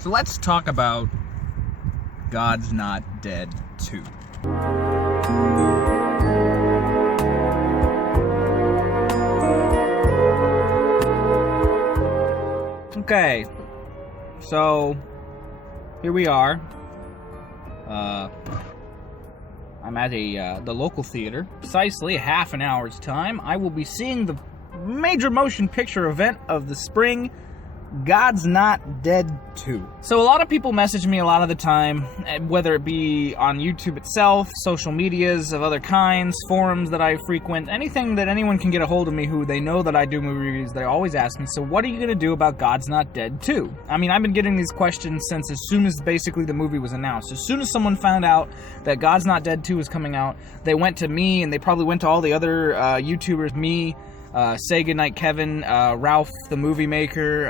So let's talk about God's Not Dead 2. Okay, so here we are. I'm at the local theater. Precisely half an hour's time, I will be seeing the major motion picture event of the spring, God's Not Dead 2. So a lot of people message me a lot of the time, whether it be on YouTube itself, social medias of other kinds, forums that I frequent, anything that anyone can get a hold of me who they know that I do movie reviews, they always ask me, so what are you going to do about God's Not Dead 2? I mean, I've been getting these questions since as soon as basically the movie was announced. As soon as someone found out that God's Not Dead 2 was coming out, they went to me, and they probably went to all the other YouTubers, me, Say Goodnight Kevin, Ralph the Movie Maker,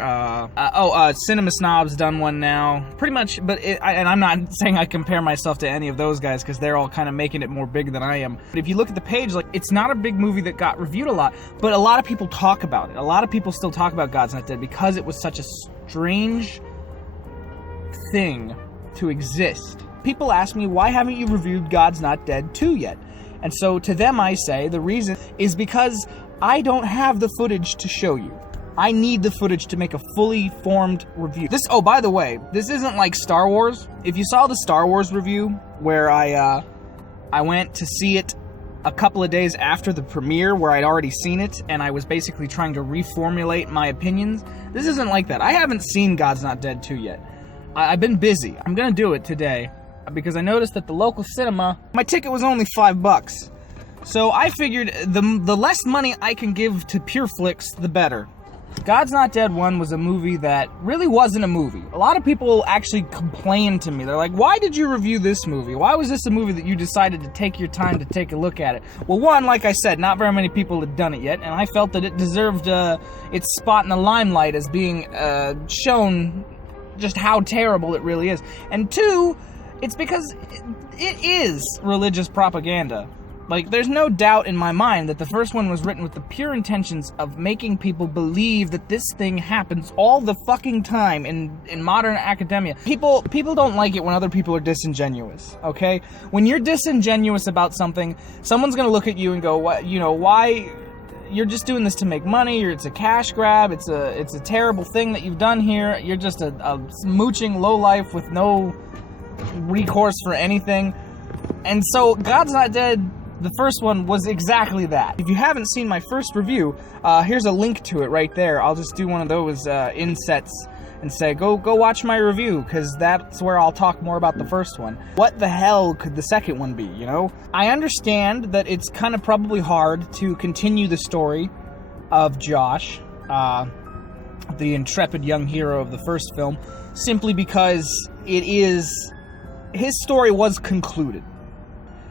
Cinema Snob's done one now, pretty much, and I'm not saying I compare myself to any of those guys, because they're all kind of making it more big than I am, but if you look at the page, like, it's not a big movie that got reviewed a lot, but a lot of people talk about it. A lot of people still talk about God's Not Dead, because it was such a strange thing to exist. People ask me, why haven't you reviewed God's Not Dead 2 yet? And so to them I say, the reason is because I don't have the footage to show you. I need the footage to make a fully formed review. Oh, by the way, this isn't like Star Wars. If you saw the Star Wars review, where I went to see it a couple of days after the premiere, where I'd already seen it, and I was basically trying to reformulate my opinions, this isn't like that. I haven't seen God's Not Dead 2 yet. I've been busy. I'm gonna do it today, because I noticed that the local cinema, my ticket was only $5. So I figured the less money I can give to PureFlix, the better. God's Not Dead 1 was a movie that really wasn't a movie. A lot of people actually complained to me. They're like, why did you review this movie? Why was this a movie that you decided to take your time to take a look at it? Well, one, like I said, not very many people had done it yet, and I felt that it deserved its spot in the limelight as being shown just how terrible it really is. And two, it's because it is religious propaganda. Like, there's no doubt in my mind that the first one was written with the pure intentions of making people believe that this thing happens all the fucking time in modern academia. People don't like it when other people are disingenuous, okay? When you're disingenuous about something, someone's gonna look at you and go, "What? You know, why? You're just doing this to make money, or it's a cash grab, it's a terrible thing that you've done here, you're just a mooching lowlife with no recourse for anything." And so, God's Not Dead, the first one, was exactly that. If you haven't seen my first review, here's a link to it right there. I'll just do one of those insets and say, go watch my review, because that's where I'll talk more about the first one. What the hell could the second one be, you know? I understand that it's kind of probably hard to continue the story of Josh, the intrepid young hero of the first film, simply because his story was concluded.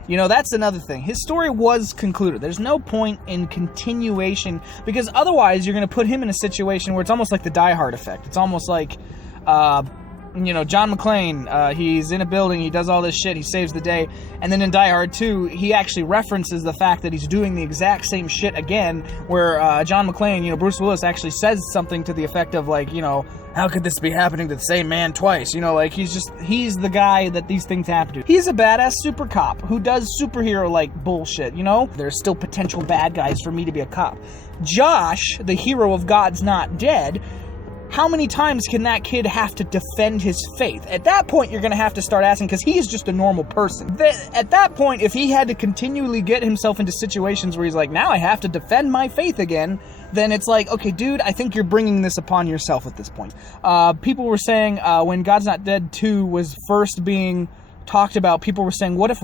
You know, that's another thing. His story was concluded. There's no point in continuation, because otherwise you're going to put him in a situation where it's almost like the Die Hard effect. It's almost like, you know, John McClane, he's in a building, he does all this shit, he saves the day, and then in Die Hard 2, he actually references the fact that he's doing the exact same shit again, where John McClane, you know, Bruce Willis actually says something to the effect of, like, you know, how could this be happening to the same man twice? You know, like, he's the guy that these things happen to. He's a badass super cop who does superhero-like bullshit, you know? There's still potential bad guys for me to be a cop. Josh, the hero of God's Not Dead, how many times can that kid have to defend his faith? At that point, you're going to have to start asking, because he is just a normal person. At that point, if he had to continually get himself into situations where he's like, now I have to defend my faith again, then it's like, okay, dude, I think you're bringing this upon yourself at this point. People were saying, when God's Not Dead 2 was first being talked about, people were saying, what if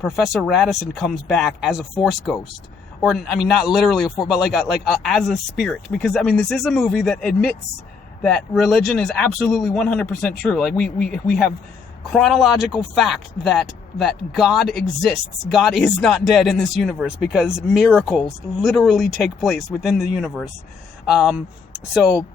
Professor Radisson comes back as a Force ghost? Or, I mean, not literally a force, but like as a spirit. Because, I mean, this is a movie that admits that religion is absolutely 100% true. Like, we have chronological fact that God exists. God is not dead in this universe, because miracles literally take place within the universe. So,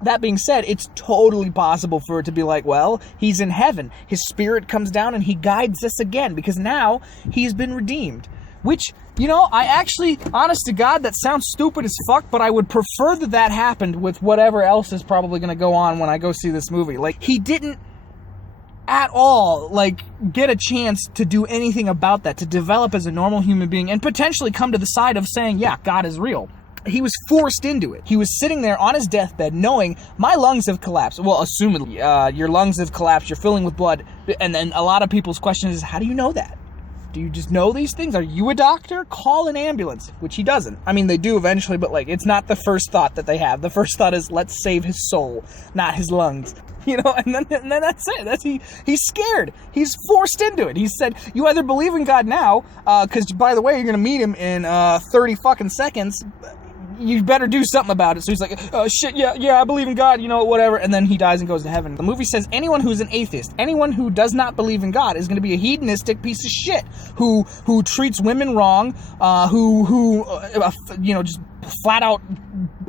that being said, it's totally possible for it to be like, well, he's in heaven. His spirit comes down and he guides us again, because now he's been redeemed. Which You know, I actually, honest to God, that sounds stupid as fuck, but I would prefer that that happened with whatever else is probably going to go on when I go see this movie. Like, he didn't at all, like, get a chance to do anything about that, to develop as a normal human being, and potentially come to the side of saying, yeah, God is real. He was forced into it. He was sitting there on his deathbed knowing, my lungs have collapsed. Well, assumedly, your lungs have collapsed, you're filling with blood, and then a lot of people's question is, how do you know that? Do you just know these things? Are you a doctor? Call an ambulance, which he doesn't. I mean, they do eventually, but, like, it's not the first thought that they have. The first thought is, let's save his soul, not his lungs. You know, and then that's it. He's scared. He's forced into it. He said, you either believe in God now, because, by the way, you're going to meet him in 30 fucking seconds. You better do something about it. So he's like, oh, shit, yeah, I believe in God, you know, whatever. And then he dies and goes to heaven. The movie says anyone who's an atheist, anyone who does not believe in God is going to be a hedonistic piece of shit who treats women wrong, who just flat out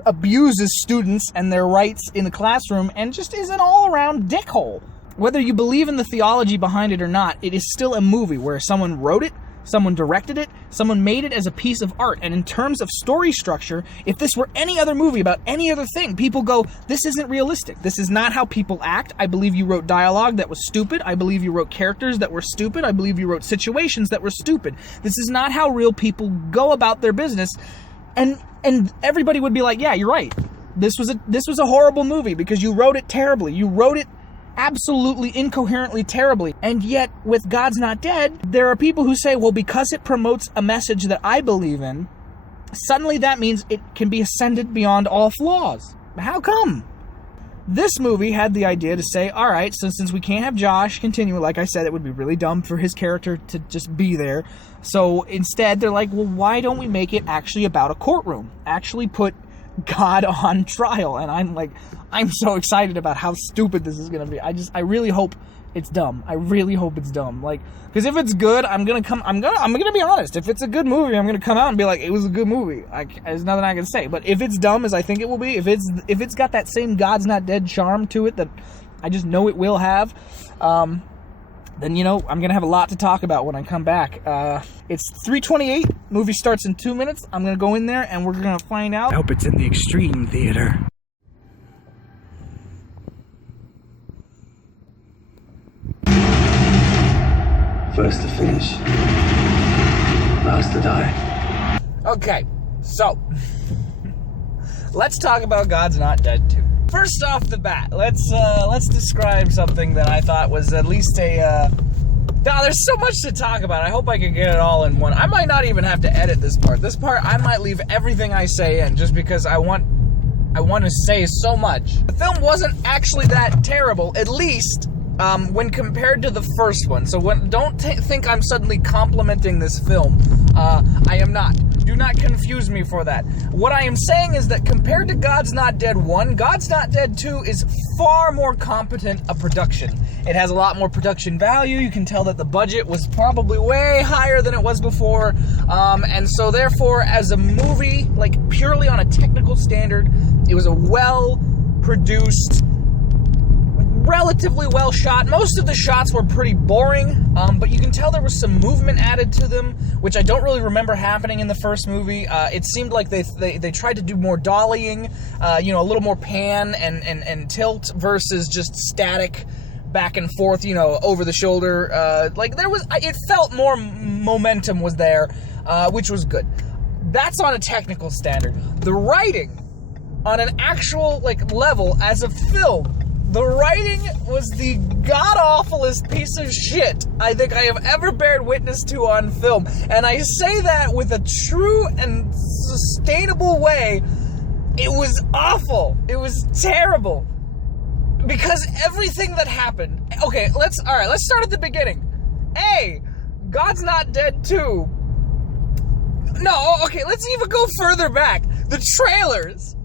abuses students and their rights in the classroom, and just is an all-around dickhole. Whether you believe in the theology behind it or not, it is still a movie where someone wrote it, someone directed it, someone made it as a piece of art. And in terms of story structure, if this were any other movie about any other thing, people go, this isn't realistic. This is not how people act. I believe you wrote dialogue that was stupid. I believe you wrote characters that were stupid. I believe you wrote situations that were stupid. This is not how real people go about their business. And everybody would be like, yeah, you're right. This was a horrible movie because you wrote it terribly. You wrote it absolutely incoherently terribly. And yet, with God's Not Dead, there are people who say, well, because it promotes a message that I believe in, suddenly that means it can be ascended beyond all flaws. How come? This movie had the idea to say, all right, so since we can't have Josh continue, like I said, it would be really dumb for his character to just be there. So instead, they're like, well, why don't we make it actually about a courtroom? Actually put God on trial. And I'm so excited about how stupid this is going to be. I really hope it's dumb. I really hope it's dumb. Like, because if it's good, I'm gonna be honest. If it's a good movie, I'm gonna come out and be like, it was a good movie. There's nothing I can say. But if it's dumb as I think it will be, if it's got that same God's Not Dead charm to it that I just know it will have, then, you know, I'm gonna have a lot to talk about when I come back. It's 3:28. Movie starts in 2 minutes. I'm gonna go in there and we're gonna find out. I hope it's in the Extreme Theater. First to finish, last to die. Okay, so let's talk about God's Not Dead 2. First off the bat, let's describe something that I thought was at least there's so much to talk about. I hope I can get it all in one. I might not even have to edit this part. This part, I might leave everything I say in just because I want to say so much. The film wasn't actually that terrible, at least when compared to the first one. So don't think I'm suddenly complimenting this film. I am not. Do not confuse me for that. What I am saying is that compared to God's Not Dead 1, God's Not Dead 2 is far more competent a production. It has a lot more production value. You can tell that the budget was probably way higher than it was before. And so therefore, as a movie, like purely on a technical standard, it was a well-produced, relatively well shot. Most of the shots were pretty boring, but you can tell there was some movement added to them, which I don't really remember happening in the first movie. It seemed like they tried to do more dollying, a little more pan and tilt versus just static back and forth, over the shoulder. It felt more momentum was there, which was good. That's on a technical standard. The writing, on an actual level as a film, the writing was the god-awfulest piece of shit I think I have ever bared witness to on film. And I say that with a true and sustainable way. It was awful. It was terrible. Because everything that happened... Okay, let's start at the beginning. A, God's Not Dead 2. No, okay, let's even go further back. The trailers.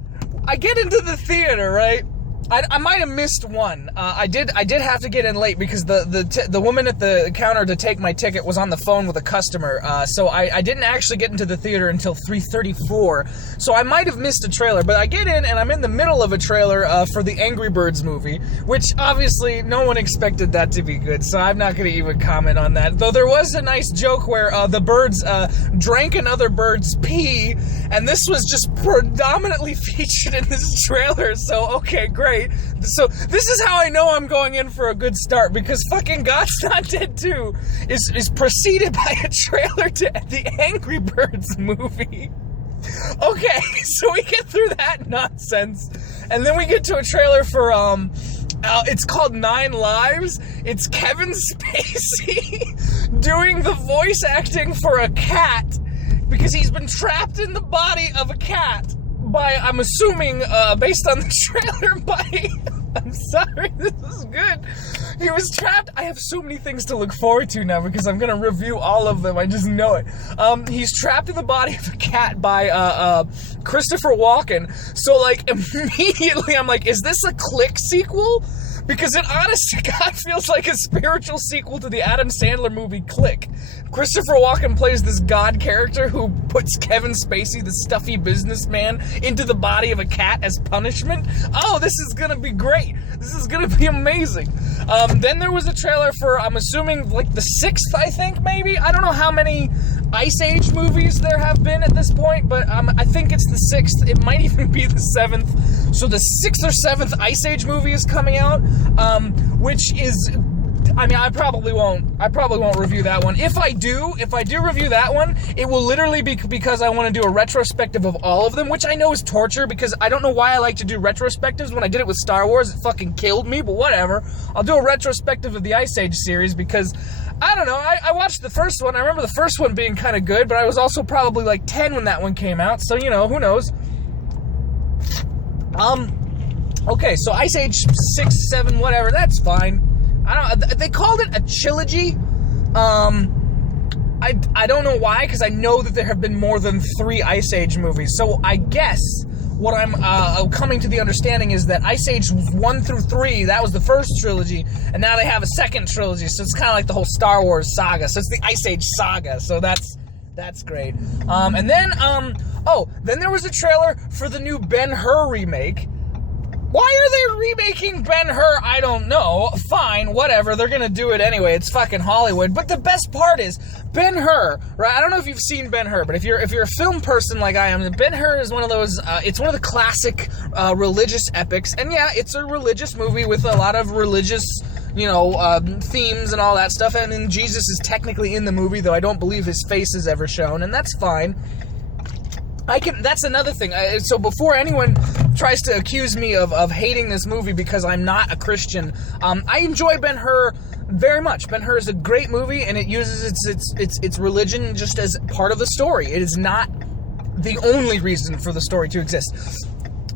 I get into the theater, right? I might have missed one. I did have to get in late because the woman at the counter to take my ticket was on the phone with a customer. So I didn't actually get into the theater until 3:34. So I might have missed a trailer, but I get in and I'm in the middle of a trailer for the Angry Birds movie, which obviously no one expected that to be good. So I'm not going to even comment on that. Though there was a nice joke where the birds drank another bird's pee, and this was just predominantly featured in this trailer. So okay, great. So this is how I know I'm going in for a good start, because fucking God's Not Dead 2 is preceded by a trailer to the Angry Birds movie. Okay, so we get through that nonsense, and then we get to a trailer for it's called 9 Lives. It's Kevin Spacey doing the voice acting for a cat because he's been trapped in the body of a cat by, I'm assuming, based on the trailer, by, I'm sorry, this is good. He was trapped. I have so many things to look forward to now because I'm going to review all of them. I just know it. He's trapped in the body of a cat by Christopher Walken. So, like, immediately I'm like, is this a Click sequel? Because it, honest to God, feels like a spiritual sequel to the Adam Sandler movie Click. Christopher Walken plays this god character who puts Kevin Spacey, the stuffy businessman, into the body of a cat as punishment. Oh, this is gonna be great. This is gonna be amazing. Then there was a trailer for, I'm assuming, like the 6th, I think, maybe? I don't know how many Ice Age movies there have been at this point, but I think it's the 6th. It might even be the 7th. So the 6th or 7th Ice Age movie is coming out, which is, I mean, I probably won't review that one. If I do review that one, it will literally be because I want to do a retrospective of all of them, which I know is torture because I don't know why I like to do retrospectives. When I did it with Star Wars, it fucking killed me, but whatever. I'll do a retrospective of the Ice Age series because, I don't know, I watched the first one. I remember the first one being kind of good, but I was also probably like 10 when that one came out, so, you know, who knows. Okay, so Ice Age 6, 7, whatever, that's fine. They called it a trilogy. I don't know why, because I know that there have been more than 3 Ice Age movies. So I guess what I'm coming to the understanding is that Ice Age 1 through 3, that was the first trilogy, and now they have a second trilogy. So it's kind of like the whole Star Wars saga. So it's the Ice Age saga. So that's great. And then then there was a trailer for the new Ben-Hur remake. Why are they remaking Ben-Hur? I don't know. Fine, whatever. They're gonna do it anyway. It's fucking Hollywood. But the best part is Ben-Hur, right? I don't know if you've seen Ben-Hur, but if you're a film person like I am, Ben-Hur is one of those. It's one of the classic religious epics, and yeah, it's a religious movie with a lot of religious, themes and all that stuff. And then Jesus is technically in the movie, though I don't believe his face is ever shown, and that's fine. That's another thing. So before anyone tries to accuse me of hating this movie because I'm not a Christian, I enjoy Ben-Hur very much. Ben-Hur is a great movie, and it uses its religion just as part of the story. It is not the only reason for the story to exist.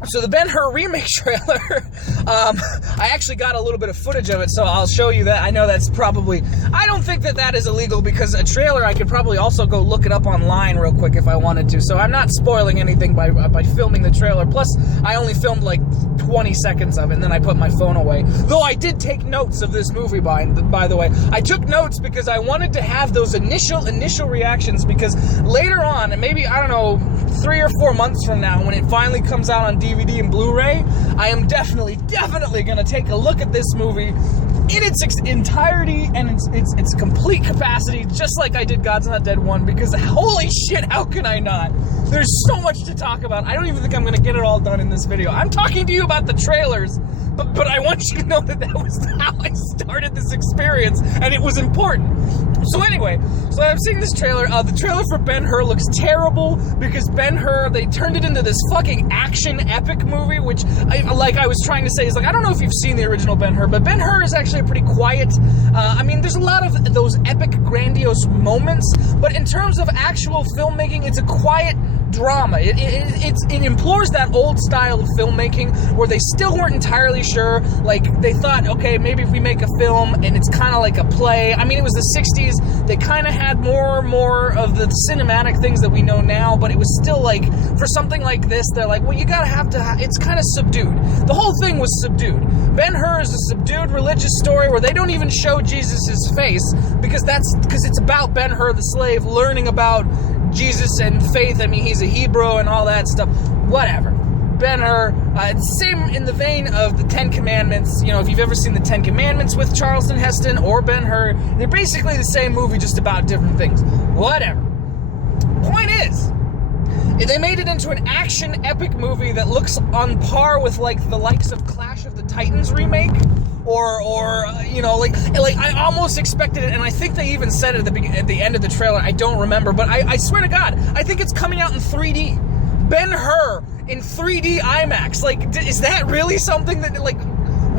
So the Ben-Hur remake trailer, I actually got a little bit of footage of it, so I'll show you that. I know that's probably, I don't think that is illegal, because a trailer, I could probably also go look it up online real quick if I wanted to, so I'm not spoiling anything by filming the trailer. Plus, I only filmed like 20 seconds of it, and then I put my phone away. Though I did take notes of this movie, by the way. I took notes because I wanted to have those initial reactions, because later on, and maybe, I don't know, 3 or 4 months from now, when it finally comes out on DVD and Blu-ray, I am definitely going to take a look at this movie in its entirety and its complete capacity, just like I did God's Not Dead 1, because holy shit, how can I not? There's so much to talk about. I don't even think I'm going to get it all done in this video. I'm talking to you about the trailers, but I want you to know that was how I started this experience, and it was important. So anyway, so I'm seeing this trailer. The trailer for Ben-Hur looks terrible, because Ben-Hur, they turned it into this fucking action epic movie, which, I was trying to say, is like, I don't know if you've seen the original Ben-Hur, but Ben-Hur is actually a pretty quiet, there's a lot of those epic, grandiose moments, but in terms of actual filmmaking, it's a quiet drama. It implores that old style of filmmaking where they still weren't entirely sure Like, they thought, okay, maybe if we make a film and it's kind of like a play. I mean, it was the 60s. They kind of had more of the cinematic things that we know now, but it was still like, for something like this, they're like, well, you gotta it's kind of subdued. The whole thing was subdued. Ben-Hur is a subdued religious story where they don't even show Jesus' face because it's about Ben-Hur the slave learning about Jesus and faith. I mean, he's a Hebrew and all that stuff. Whatever. Ben-Hur, it's the same in the vein of the Ten Commandments. You know, if you've ever seen the Ten Commandments with Charlton Heston or Ben-Hur, they're basically the same movie, just about different things. Whatever. Point is, they made it into an action epic movie that looks on par with, like, the likes of Clash of the Titans remake, or you know, like I almost expected it, and I think they even said it at the end of the trailer. I don't remember, but I swear to God, I think it's coming out in 3D. Ben-Hur in 3D IMAX. Like, is that really something that, like,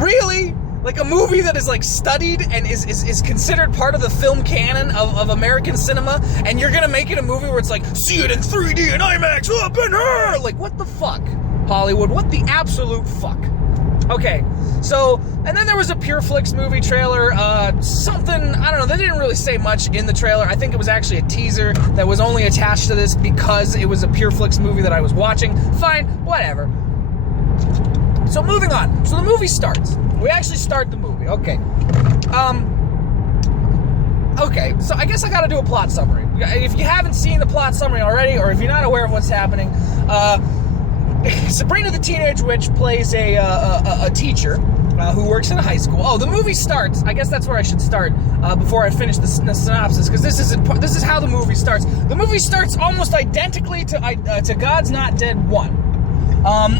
really? Like, a movie that is, like, studied and is considered part of the film canon of American cinema, and you're gonna make it a movie where it's like, see it in 3D and IMAX, oh, Ben-Hur! Like, what the fuck, Hollywood? What the absolute fuck? Okay, so, and then there was a Pure Flix movie trailer, something, I don't know, they didn't really say much in the trailer. I think it was actually a teaser that was only attached to this because it was a Pure Flix movie that I was watching. Fine, whatever. So moving on. So the movie starts. We actually start the movie. Okay. Okay, so I guess I gotta do a plot summary. If you haven't seen the plot summary already, or if you're not aware of what's happening, Sabrina the Teenage Witch plays a teacher who works in a high school. Oh, the movie starts. I guess that's where I should start before I finish the synopsis, because this is how the movie starts. The movie starts almost identically to God's Not Dead 1.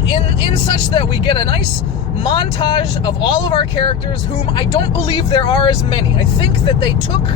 In such that we get a nice montage of all of our characters, whom I don't believe there are as many. I think that they took,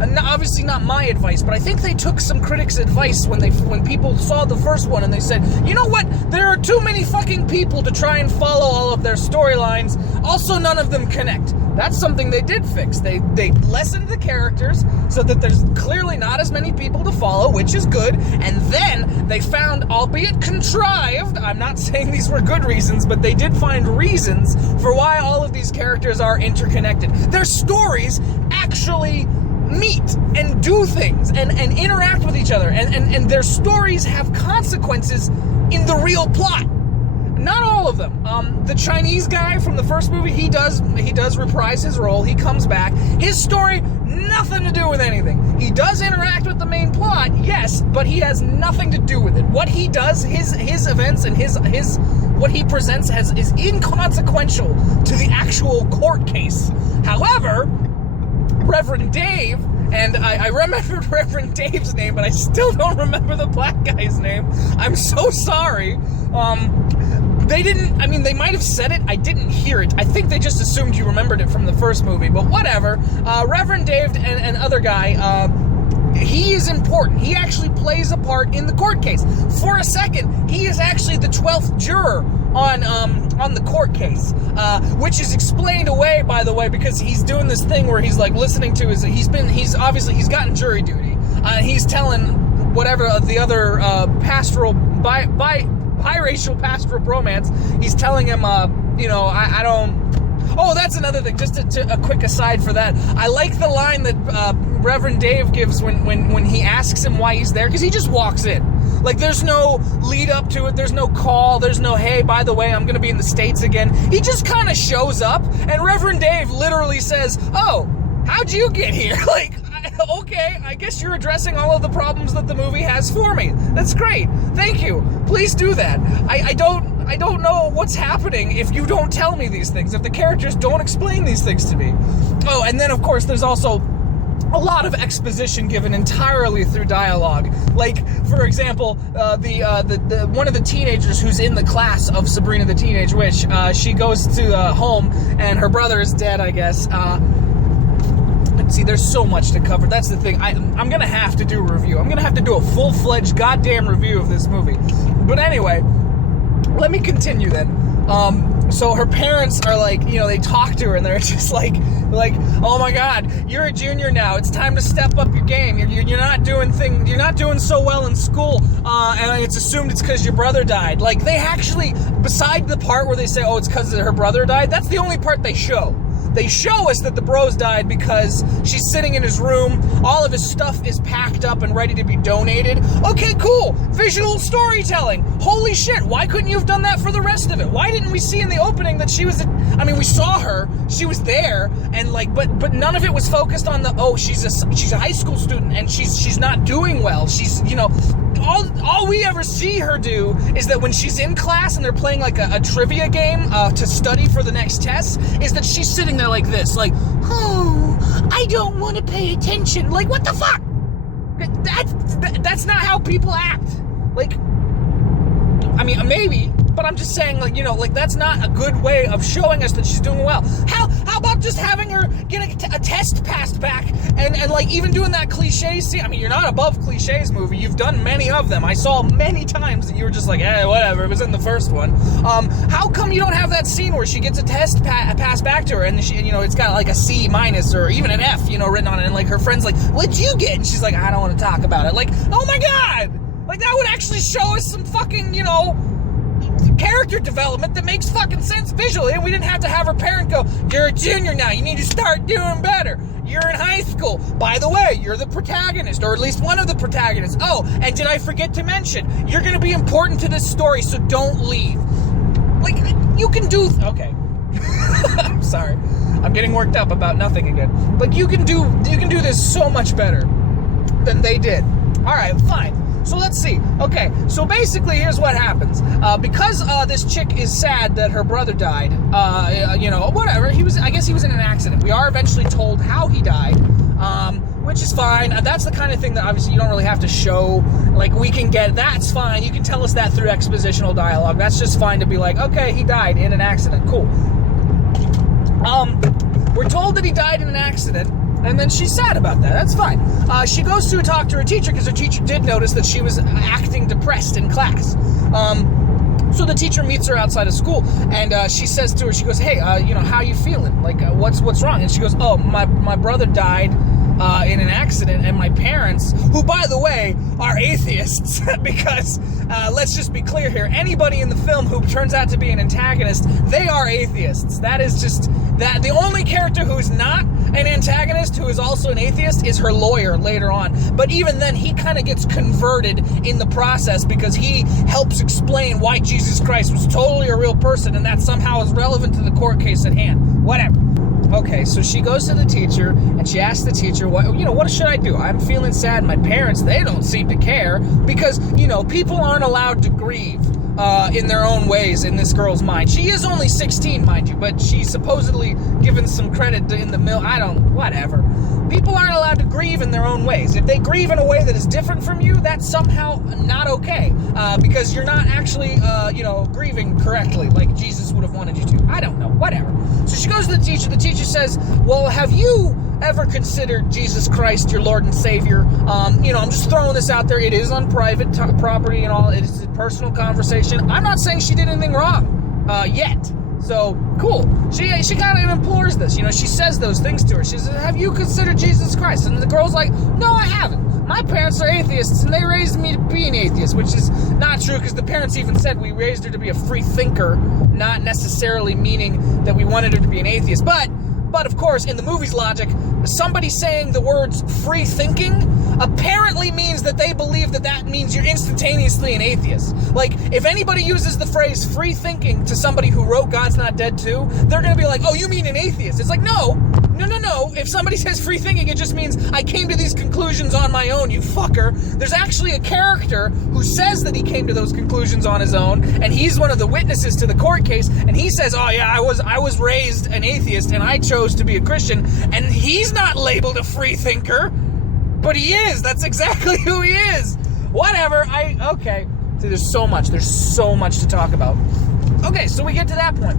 obviously not my advice, but I think they took some critics' advice when people saw the first one and they said, you know what, there are too many fucking people to try and follow all of their storylines, also none of them connect. That's something they did fix. They lessened the characters so that there's clearly not as many people to follow, which is good, and then they found, albeit contrived, I'm not saying these were good reasons, but they did find reasons for why all of these characters are interconnected. Their stories actually meet and do things and interact with each other, and their stories have consequences in the real plot. Not all of them. The Chinese guy from the first movie, he does reprise his role. He comes back. His story, nothing to do with anything. He does interact with the main plot, yes, but he has nothing to do with it. What he does, his events and his what he presents is inconsequential to the actual court case. However, Reverend Dave, and I remembered Reverend Dave's name, but I still don't remember the black guy's name. I'm so sorry. They might have said it, I didn't hear it. I think they just assumed you remembered it from the first movie, but whatever. Reverend Dave and other guy, he is important. He actually plays a part in the court case. For a second, he is actually the 12th juror on the court case, which is explained away, by the way, because he's doing this thing where he's like listening to he's gotten jury duty. He's telling whatever of the other pastoral biracial pastoral bromance. He's telling him, I don't. Oh, that's another thing. Just a quick aside for that. I like the line that Reverend Dave gives when he asks him why he's there, because he just walks in. Like, there's no lead up to it. There's no call. There's no, hey, by the way, I'm going to be in the States again. He just kind of shows up, and Reverend Dave literally says, oh, how'd you get here? Like, okay, I guess you're addressing all of the problems that the movie has for me. That's great. Thank you. Please do that. I don't know what's happening if you don't tell me these things, if the characters don't explain these things to me. Oh, and then, of course, there's also a lot of exposition given entirely through dialogue. Like, for example, the one of the teenagers who's in the class of Sabrina the Teenage Witch, she goes to home, and her brother is dead, I guess. See, there's so much to cover. That's the thing. I'm gonna have to do a review. I'm gonna have to do a full-fledged goddamn review of this movie. But anyway, let me continue then. So her parents are like, they talk to her and they're just like, oh my God, you're a junior now. It's time to step up your game. You're not doing so well in school, and it's assumed it's because your brother died. Like, they actually, beside the part where they say, oh, it's because her brother died, that's the only part they show. They show us that the bros died because she's sitting in his room, all of his stuff is packed up and ready to be donated. Okay, cool. Visual storytelling. Holy shit, why couldn't you have done that for the rest of it? Why didn't we see in the opening that she was, we saw her, she was there, and but none of it was focused on she's a high school student and she's not doing well. She's, all we ever see her do is that when she's in class and they're playing like a trivia game to study for the next test, is that she's sitting there like this, like, oh, I don't want to pay attention. Like, what the fuck? That's not how people act. Like, maybe, but I'm just saying, that's not a good way of showing us that she's doing well. How about just having her get a test passed back and even doing that cliche scene? You're not above cliches, movie. You've done many of them. I saw many times that you were just like, whatever. It was in the first one. How come you don't have that scene where she gets a test passed back to her and she, it's got like a C- or even an F, written on it, and like her friend's like, what'd you get? And she's like, I don't want to talk about it. Like, oh my God! Like, that would actually show us some fucking, character development that makes fucking sense visually, and we didn't have to have her parent go, you're a junior now, you need to start doing better. You're in high school. By the way, you're the protagonist, or at least one of the protagonists. Oh, and did I forget to mention, you're going to be important to this story, so don't leave. Like, you can do... Okay. I'm sorry. I'm getting worked up about nothing again. Like, you can do this so much better than they did. Alright, fine. So let's see. Okay, so basically here's what happens. Because this chick is sad that her brother died, whatever, I guess he was in an accident. We are eventually told how he died, which is fine. That's the kind of thing that obviously you don't really have to show. Like, we can get, that's fine. You can tell us that through expositional dialogue. That's just fine to be like, okay, he died in an accident. Cool. We're told that he died in an accident, and then she's sad about that. That's fine. She goes to talk to her teacher because her teacher did notice that she was acting depressed in class. So the teacher meets her outside of school, and she says to her, she goes, hey, how you feeling? Like, what's wrong? And she goes, oh, my brother died in an accident, and my parents, who, by the way, are atheists, because let's just be clear here, anybody in the film who turns out to be an antagonist, they are atheists. That is just, that the only character who is not an antagonist, who is also an atheist, is her lawyer later on. But even then, he kind of gets converted in the process because he helps explain why Jesus Christ was totally a real person, and that somehow is relevant to the court case at hand. Whatever. Okay, so she goes to the teacher, and she asks the teacher, what should I do? I'm feeling sad. My parents, they don't seem to care, because, people aren't allowed to grieve in their own ways in this girl's mind. She is only 16, mind you, but she's supposedly given some credit in the whatever. People aren't allowed to grieve in their own ways. If they grieve in a way that is different from you, that's somehow not okay, because you're not actually, grieving correctly, like Jesus would have wanted you to. I don't know, whatever. So she goes to the teacher. The teacher says, well, have you ever considered Jesus Christ your Lord and Savior? I'm just throwing this out there. It is on private property and all. It is a personal conversation. I'm not saying she did anything wrong yet. So, cool. She kind of implores this. She says those things to her. She says, have you considered Jesus Christ? And the girl's like, no, I haven't. My parents are atheists, and they raised me to be an atheist, which is not true, because the parents even said we raised her to be a free thinker, not necessarily meaning that we wanted her to be an atheist. But of course, in the movie's logic, somebody saying the words free thinking apparently means that they believe that means you're instantaneously an atheist. Like, if anybody uses the phrase free thinking to somebody who wrote God's Not Dead 2, they're going to be like, oh, you mean an atheist? It's like, no. If somebody says free thinking, it just means I came to these conclusions on my own, you fucker. There's actually a character who says that he came to those conclusions on his own, and he's one of the witnesses to the court case, and he says, oh yeah, I was raised an atheist, and I chose to be a Christian, and he's not labeled a free thinker, but he is. That's exactly who he is. Whatever, okay. So there's so much to talk about. Okay, so we get to that point.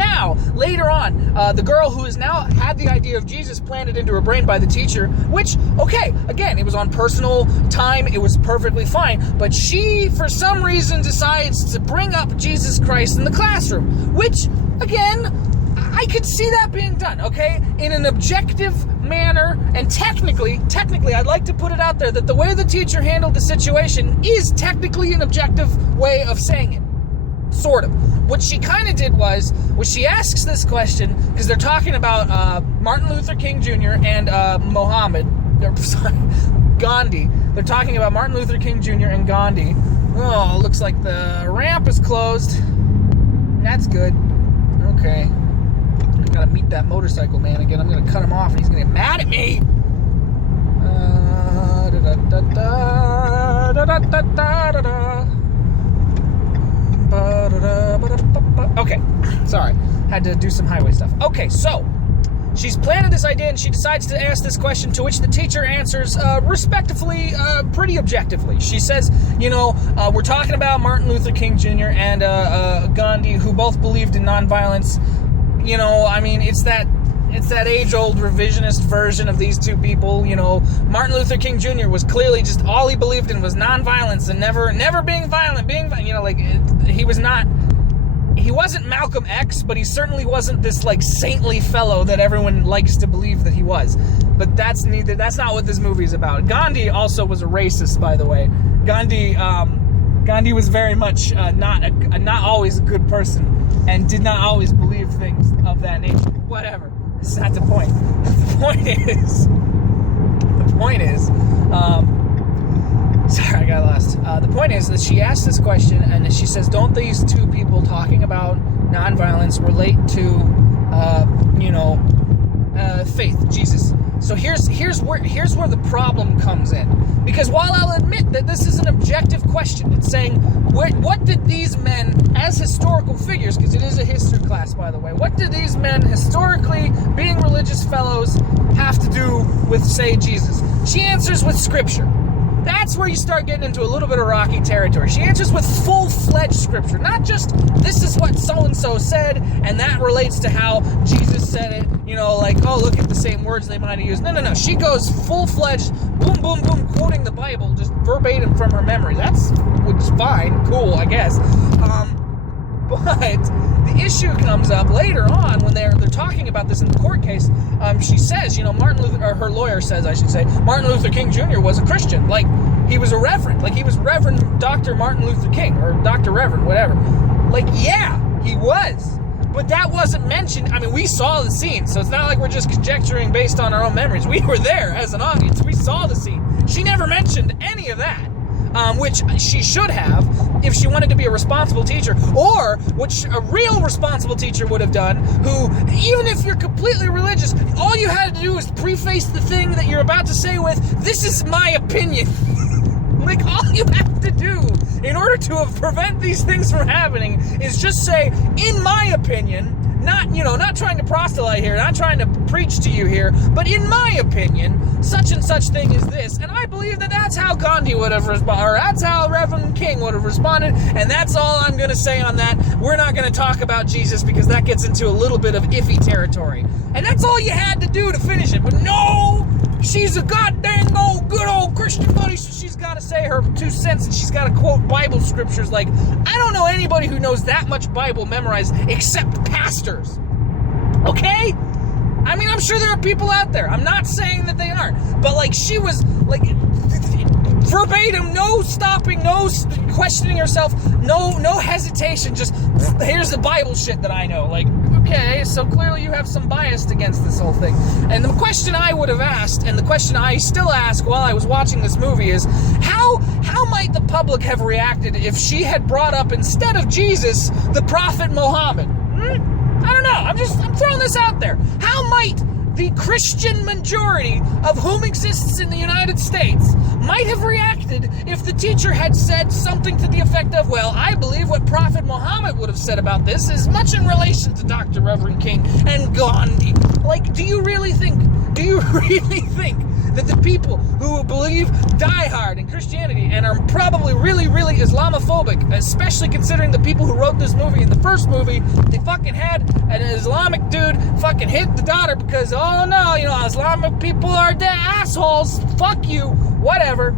Now, later on, the girl who has now had the idea of Jesus planted into her brain by the teacher, which, okay, again, it was on personal time, it was perfectly fine, but she, for some reason, decides to bring up Jesus Christ in the classroom, which, again, I could see that being done, okay? In an objective manner, and technically, I'd like to put it out there that the way the teacher handled the situation is technically an objective way of saying it. Sort of. What she kind of did was she asks this question, because they're talking about Martin Luther King Jr. and Gandhi. They're talking about Martin Luther King Jr. and Gandhi. Oh, looks like the ramp is closed. That's good. Okay. Gotta meet that motorcycle man again. I'm gonna cut him off and he's gonna get mad at me. Okay, sorry. Had to do some highway stuff. Okay, so she's planted this idea and she decides to ask this question, to which the teacher answers respectfully, pretty objectively. She says, we're talking about Martin Luther King Jr. and Gandhi, who both believed in nonviolence. It's that age-old revisionist version of these two people. Martin Luther King Jr. was clearly just all he believed in was nonviolence and never being violent. He wasn't Malcolm X, but he certainly wasn't this saintly fellow that everyone likes to believe that he was. But that's not what this movie is about. Gandhi also was a racist, by the way. Gandhi was very much not always a good person, and did not always believe things of that nature. Whatever. That's not the point. The point is, sorry, I got lost. The point is that she asked this question, and she says, don't these two people talking about nonviolence relate to, faith, Jesus? So here's where the problem comes in. Because while I'll admit that this is an objective question, it's saying, what did these men, as historical figures, because it is a history class, by the way, what did these men, historically, being religious fellows, have to do with, say, Jesus? She answers with Scripture. That's where you start getting into a little bit of rocky territory. She answers with full-fledged Scripture, not just, this is what so-and-so said, and that relates to how Jesus said it, look at the same words they might have used. No. She goes full-fledged, boom, boom, boom, quoting the Bible, just verbatim from her memory. Which is fine, cool, I guess. But the issue comes up later on when they're talking about this in the court case. She says, her lawyer says, I should say, Martin Luther King Jr. was a Christian. He was a reverend. He was Reverend Dr. Martin Luther King, or Dr. Reverend, whatever. Yeah, he was. But that wasn't mentioned. We saw the scene, so it's not like we're just conjecturing based on our own memories. We were there as an audience. We saw the scene. She never mentioned any of that. Which she should have if she wanted to be a responsible teacher, or which a real responsible teacher would have done, who, even if you're completely religious, all you had to do is preface the thing that you're about to say with, this is my opinion. All you have to do in order to prevent these things from happening is just say, in my opinion, not trying to proselyte here, not trying to preach to you here, but in my opinion, such and such thing is this, and I believe that that's how Gandhi would have responded, or that's how Reverend King would have responded, and that's all I'm going to say on that. We're not going to talk about Jesus because that gets into a little bit of iffy territory. And that's all you had to do to finish it, but no! She's a goddamn good old Christian buddy, so she's got to say her 2 cents, and she's got to quote Bible scriptures. I don't know anybody who knows that much Bible memorized except pastors. Okay? I'm sure there are people out there. I'm not saying that they aren't. But, she was, verbatim, no stopping, no questioning herself, no hesitation, just, here's the Bible shit that I know. Okay, so clearly you have some bias against this whole thing. And the question I would have asked, and the question I still ask while I was watching this movie is, how might the public have reacted if she had brought up, instead of Jesus, the Prophet Muhammad? I don't know. I'm throwing this out there. How might the Christian majority of whom exists in the United States might have reacted if the teacher had said something to the effect of, well, I believe what Prophet Muhammad would have said about this is much in relation to Dr. Reverend King and Gandhi. Do you really think that the people who believe Die Hard in Christianity and are probably really, really Islamophobic, especially considering the people who wrote this movie in the first movie, they fucking had an Islamic dude fucking hit the daughter because, oh no, Islamic people are the assholes, fuck you, whatever.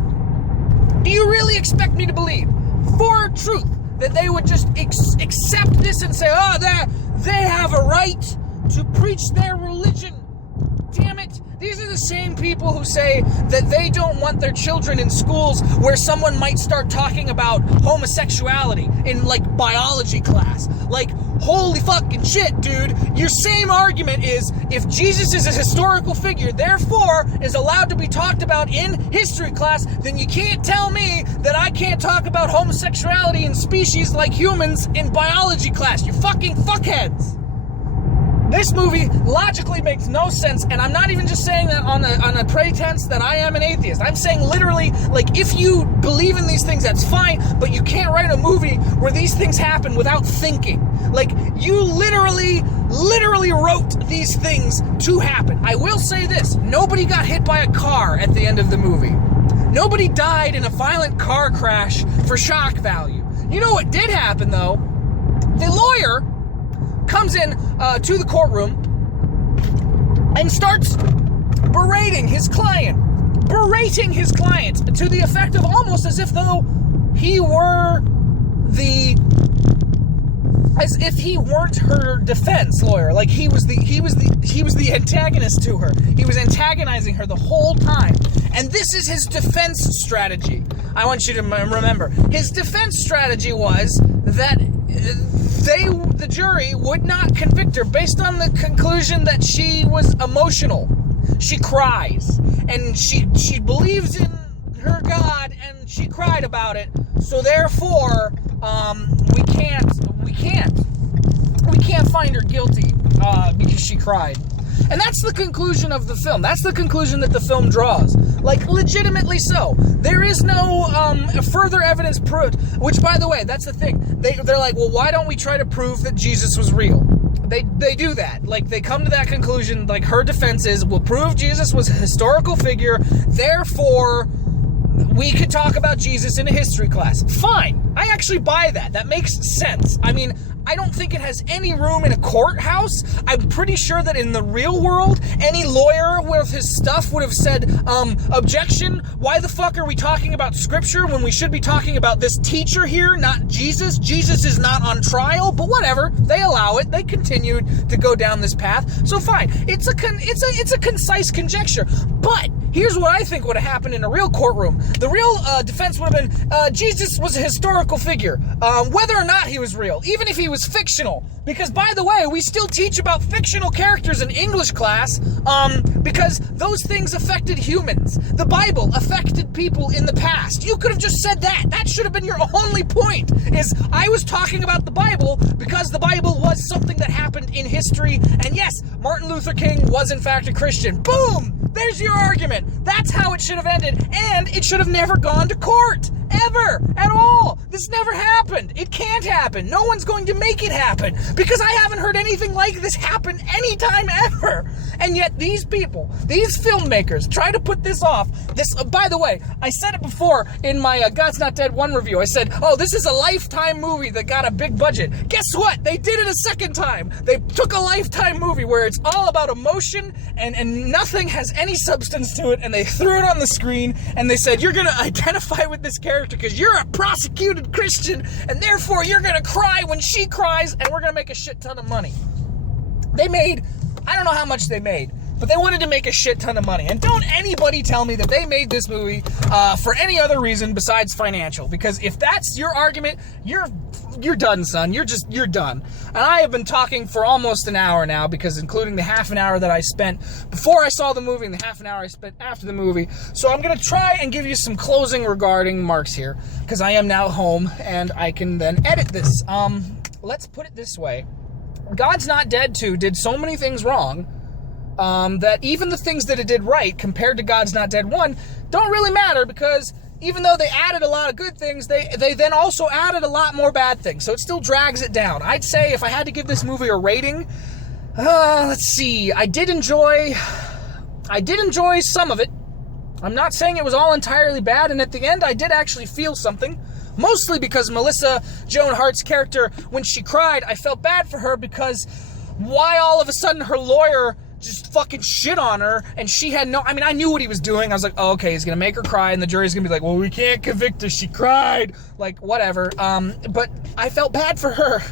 Do you really expect me to believe, for truth, that they would just accept this and say, oh, they have a right to preach their religion? Damn it. These are the same people who say that they don't want their children in schools where someone might start talking about homosexuality in, like, biology class. Like, holy fucking shit, dude. Your same argument is, if Jesus is a historical figure, therefore is allowed to be talked about in history class, then you can't tell me that I can't talk about homosexuality in species like humans in biology class. You fucking fuckheads. This movie logically makes no sense, and I'm not even just saying that on a pretense that I am an atheist. I'm saying literally, like, if you believe in these things, that's fine, but you can't write a movie where these things happen without thinking. Like, you literally wrote these things to happen. I will say this, nobody got hit by a car at the end of the movie. Nobody died in a violent car crash for shock value. You know what did happen, though? The lawyer comes in to the courtroom and starts berating his client to the effect of almost as if he weren't her defense lawyer. Like he was the antagonist to her. He was antagonizing her the whole time. And this is his defense strategy. I want you to remember. His defense strategy was that the jury would not convict her based on the conclusion that she was emotional. She cries, and she believes in her God, and she cried about it. So therefore, we can't find her guilty because she cried. And that's the conclusion of the film. That's the conclusion that the film draws. Like, legitimately so. There is no further evidence proved, which, by the way, that's the thing. They're like, well, why don't we try to prove that Jesus was real? They do that. Like, they come to that conclusion, like, her defense is, we'll prove Jesus was a historical figure, therefore we could talk about Jesus in a history class. Fine. I actually buy that. That makes sense. I mean, I don't think it has any room in a courthouse. I'm pretty sure that in the real world, any lawyer with his stuff would have said, objection, why the fuck are we talking about scripture when we should be talking about this teacher here, not Jesus? Jesus is not on trial, but whatever. They allow it. They continued to go down this path. So fine. It's a concise conjecture. But here's what I think would have happened in a real courtroom. The real defense would have been, Jesus was a historical figure, whether or not he was real, even if he was fictional. Because, by the way, we still teach about fictional characters in English class, because those things affected humans. The Bible affected people in the past. You could have just said that. That should have been your only point, is I was talking about the Bible because the Bible was something that happened in history, and yes, Martin Luther King was in fact a Christian. Boom! There's your argument. That's how it should have ended, and it should have never gone to court. Ever. At all. This never happened. It can't happen. No one's going to make it happen, because I haven't heard anything like this happen anytime ever. And yet these people, these filmmakers, try to put this off. This, by the way, I said it before in my God's Not Dead 1 review. I said, oh, this is a Lifetime movie that got a big budget. Guess what? They did it a second time. They took a Lifetime movie where it's all about emotion and nothing has any substance to it, and they threw it on the screen, and they said, you're going to identify with this character because you're a prosecuted Christian, and therefore you're going to cry when she cries, and we're going to make a shit ton of money. They made, I don't know how much they made, but they wanted to make a shit ton of money. And don't anybody tell me that they made this movie for any other reason besides financial, because if that's your argument, you're done, son. You're done. And I have been talking for almost an hour now, because including the half an hour that I spent before I saw the movie and the half an hour I spent after the movie. So I'm going to try and give you some closing regarding Marks here, because I am now home and I can then edit this. Let's put it this way. God's Not Dead 2 did so many things wrong that even the things that it did right compared to God's Not Dead 1 don't really matter, because even though they added a lot of good things, they then also added a lot more bad things. So it still drags it down. I'd say if I had to give this movie a rating, let's see. I did enjoy some of it. I'm not saying it was all entirely bad, and at the end I did actually feel something. Mostly because Melissa Joan Hart's character, when she cried, I felt bad for her because why all of a sudden her lawyer just fucking shit on her, and she had no... I mean, I knew what he was doing. I was like, oh, okay, he's gonna make her cry, and the jury's gonna be like, well, we can't convict her, she cried. Like, whatever. But I felt bad for her.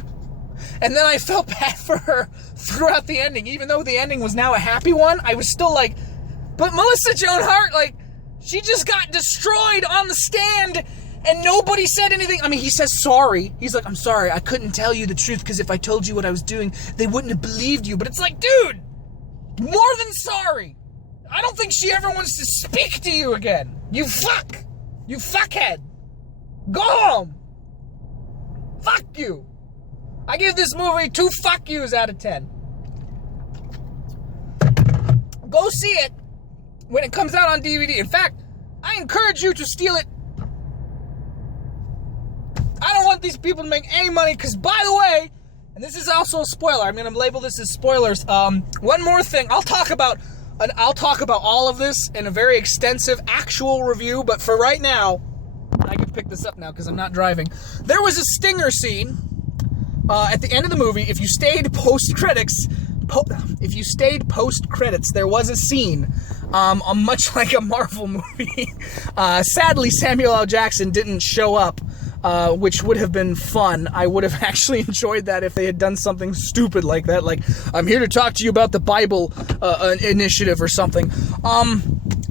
And then I felt bad for her throughout the ending. Even though the ending was now a happy one, I was still like, but Melissa Joan Hart, like, she just got destroyed on the stand, and nobody said anything. I mean, he says sorry. He's like, I'm sorry, I couldn't tell you the truth, because if I told you what I was doing, they wouldn't have believed you. But it's like, dude, more than sorry. I don't think she ever wants to speak to you again. You fuck. You fuckhead. Go home. Fuck you. I give this movie 2 fuck yous out of 10. Go see it when it comes out on DVD. In fact, I encourage you to steal it. I don't want these people to make any money, because, by the way, and this is also a spoiler, I'm going to label this as spoilers. One more thing. I'll talk about all of this in a very extensive actual review, but for right now, I can pick this up now because I'm not driving. There was a stinger scene at the end of the movie. If you stayed post-credits, there was a scene, much like a Marvel movie. Sadly, Samuel L. Jackson didn't show up, which would have been fun. I would have actually enjoyed that if they had done something stupid like that, like, I'm here to talk to you about the Bible initiative or something.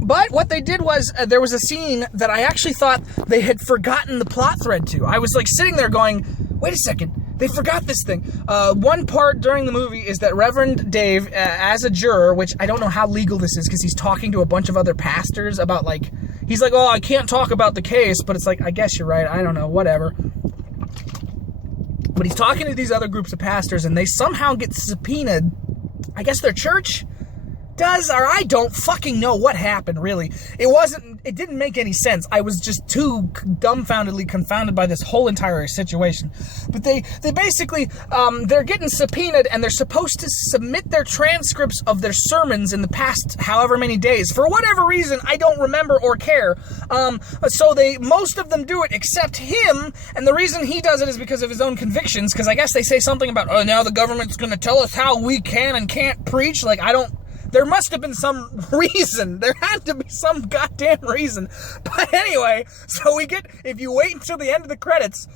But what they did was, there was a scene that I actually thought they had forgotten the plot thread to. I was like sitting there going, wait a second, they forgot this thing. One part during the movie is that Reverend Dave, as a juror, which I don't know how legal this is, because he's talking to a bunch of other pastors about, like, he's like, oh, I can't talk about the case, but it's like, I guess you're right, I don't know, whatever. But he's talking to these other groups of pastors, and they somehow get subpoenaed. I guess their church does, or I don't fucking know what happened, really. It didn't make any sense. I was just too dumbfoundedly confounded by this whole entire situation. But they basically, they're getting subpoenaed, and they're supposed to submit their transcripts of their sermons in the past however many days. For whatever reason, I don't remember or care. So most of them do it, except him, and the reason he does it is because of his own convictions, because I guess they say something about, oh, now the government's gonna tell us how we can and can't preach. Like, there must have been some reason. There had to be some goddamn reason. But anyway, so if you wait until the end of the credits,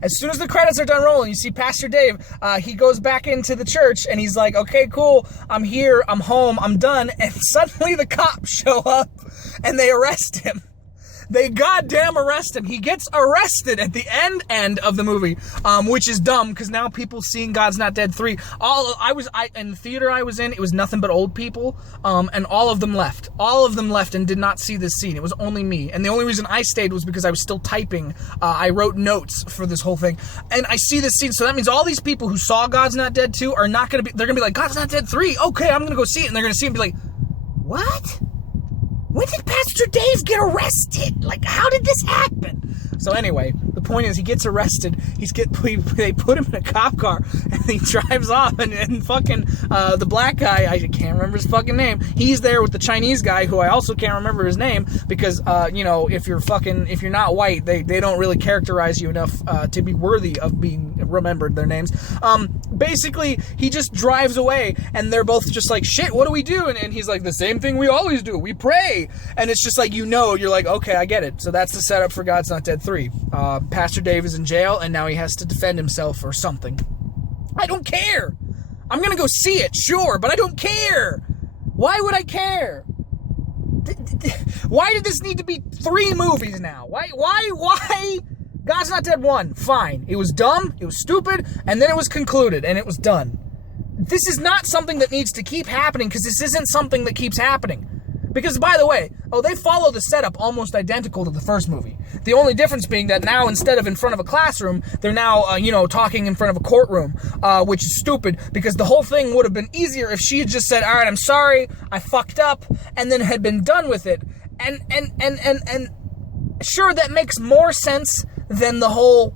as soon as the credits are done rolling, you see Pastor Dave, he goes back into the church, and he's like, okay, cool, I'm here, I'm home, I'm done, and suddenly the cops show up, and they arrest him. They goddamn arrest him. He gets arrested at the end of the movie, which is dumb, because now people seeing God's Not Dead 3. In the theater I was in, it was nothing but old people, and all of them left. All of them left and did not see this scene. It was only me, and the only reason I stayed was because I was still typing. I wrote notes for this whole thing, and I see this scene, so that means all these people who saw God's Not Dead 2 are not gonna be, they're gonna be like, God's Not Dead 3, okay, I'm gonna go see it, and they're gonna see it and be like, what? When did Pastor Dave get arrested? Like, how did this happen? So anyway, the point is, he gets arrested. They put him in a cop car, and he drives off, and fucking the black guy, I can't remember his fucking name, he's there with the Chinese guy, who I also can't remember his name, because, if you're not white, they don't really characterize you enough to be worthy of being remembered, their names. Basically, he just drives away, and they're both just like, shit, what do we do? And he's like, the same thing we always do, we pray. And it's just like, you're like, okay, I get it. So that's the setup for God's Not Dead 3. Pastor Dave is in jail, and now he has to defend himself or something. I don't care. I'm gonna go see it, sure, but I don't care. Why would I care? Why did this need to be 3 movies now? Why? God's Not Dead 1, fine. It was dumb, it was stupid, and then it was concluded, and it was done. This is not something that needs to keep happening, because this isn't something that keeps happening. Because, by the way, they follow the setup almost identical to the first movie. The only difference being that now, instead of in front of a classroom, they're now, talking in front of a courtroom, which is stupid, because the whole thing would have been easier if she had just said, all right, I'm sorry, I fucked up, and then had been done with it. And sure, that makes more sense than the whole,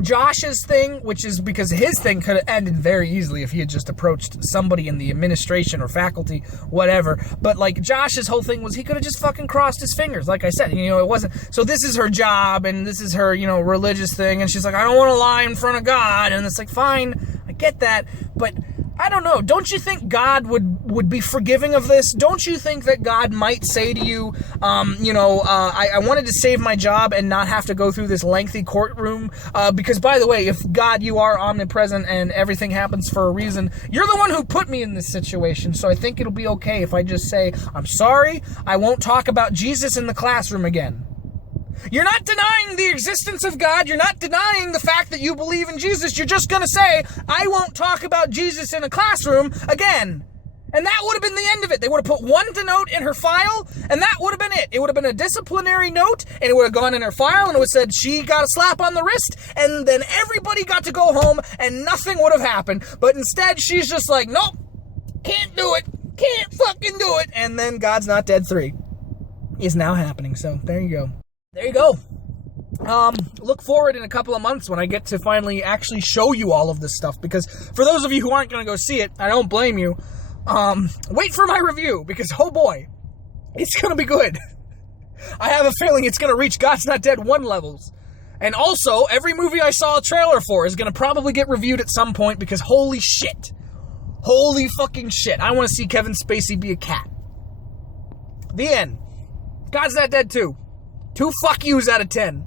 Josh's thing, which is because his thing could have ended very easily if he had just approached somebody in the administration or faculty, whatever. But like Josh's whole thing was he could have just fucking crossed his fingers. Like I said, it wasn't. So this is her job and this is her, religious thing. And she's like, I don't want to lie in front of God. And it's like, fine, I get that. But I don't know. Don't you think God would be forgiving of this? Don't you think that God might say to you, I wanted to save my job and not have to go through this lengthy courtroom? Because, by the way, if God, you are omnipresent and everything happens for a reason, you're the one who put me in this situation. So I think it'll be okay if I just say, I'm sorry, I won't talk about Jesus in the classroom again. You're not denying the existence of God. You're not denying the fact that you believe in Jesus. You're just going to say, I won't talk about Jesus in a classroom again. And that would have been the end of it. They would have put one note in her file, and that would have been it. It would have been a disciplinary note, and it would have gone in her file, and it would have said she got a slap on the wrist, and then everybody got to go home, and nothing would have happened. But instead, she's just like, nope, can't do it. Can't fucking do it. And then God's Not Dead 3 is now happening. So there you go. There you go. Look forward in a couple of months when I get to finally actually show you all of this stuff, because for those of you who aren't going to go see it, I don't blame you. Wait for my review, because oh boy, it's going to be good. I have a feeling it's going to reach God's Not Dead 1 levels. And also, every movie I saw a trailer for is going to probably get reviewed at some point, because holy shit. Holy fucking shit. I want to see Kevin Spacey be a cat. The end. God's Not Dead 2. 2 fuck yous out of 10.